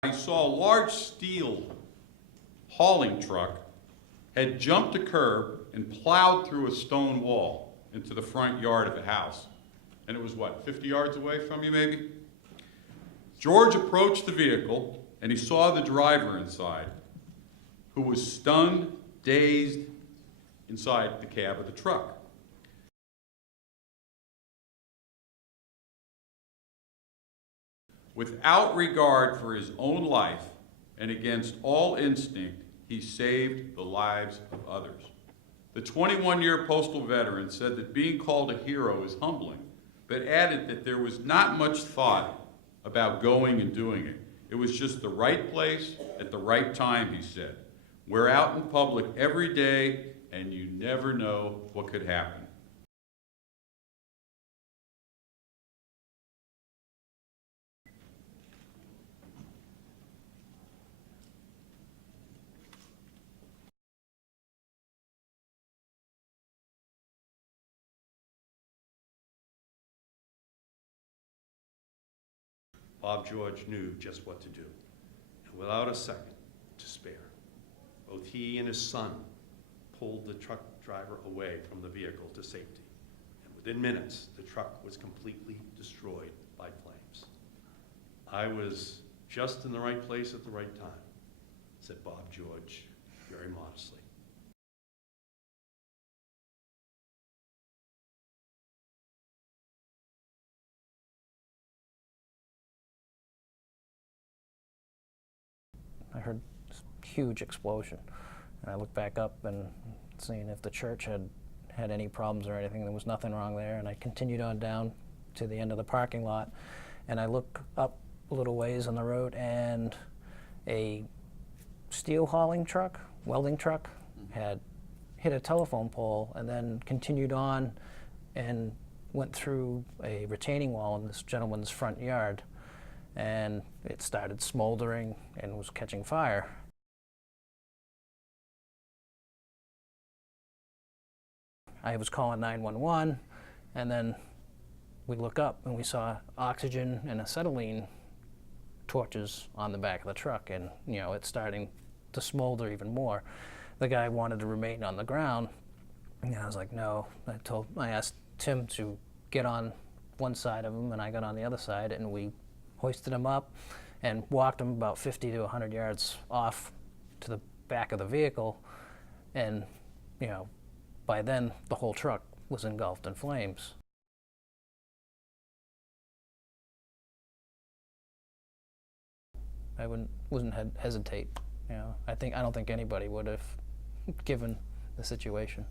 I saw a large steel hauling truck had jumped a curb and plowed through a stone wall into the front yard of a house. And it was what, 50 yards away from you maybe? George approached the vehicle and he saw the driver inside, who was stunned, dazed, inside the cab of the truck. Without regard for his own life and against all instinct, he saved the lives of others. The 21-year postal veteran said that being called a hero is humbling, but added that there was not much thought about going and doing it. It was just the right place at the right time, he said. We're out in public every day, and you never know what could happen. Bob George knew just what to do, and without a second to spare, both he and his son pulled the truck driver away from the vehicle to safety, and within minutes, the truck was completely destroyed by flames. "I was just in the right place at the right time," said Bob George very modestly. I heard this huge explosion, and I looked back up and seeing if the church had any problems or anything. There was nothing wrong there, and I continued on down to the end of the parking lot, and I look up a little ways on the road, and a steel hauling truck, welding truck, had hit a telephone pole and then continued on and went through a retaining wall in this gentleman's front yard. And it started smoldering and was catching fire. I was calling 911, and then we look up and we saw oxygen and acetylene torches on the back of the truck, and it's starting to smolder even more. The guy wanted to remain on the ground, and I was like, no. I asked Tim to get on one side of him, and I got on the other side, and we hoisted him up and walked him about 50 to 100 yards off to the back of the vehicle. And, by then the whole truck was engulfed in flames. I wouldn't hesitate. I don't think anybody would have, given the situation.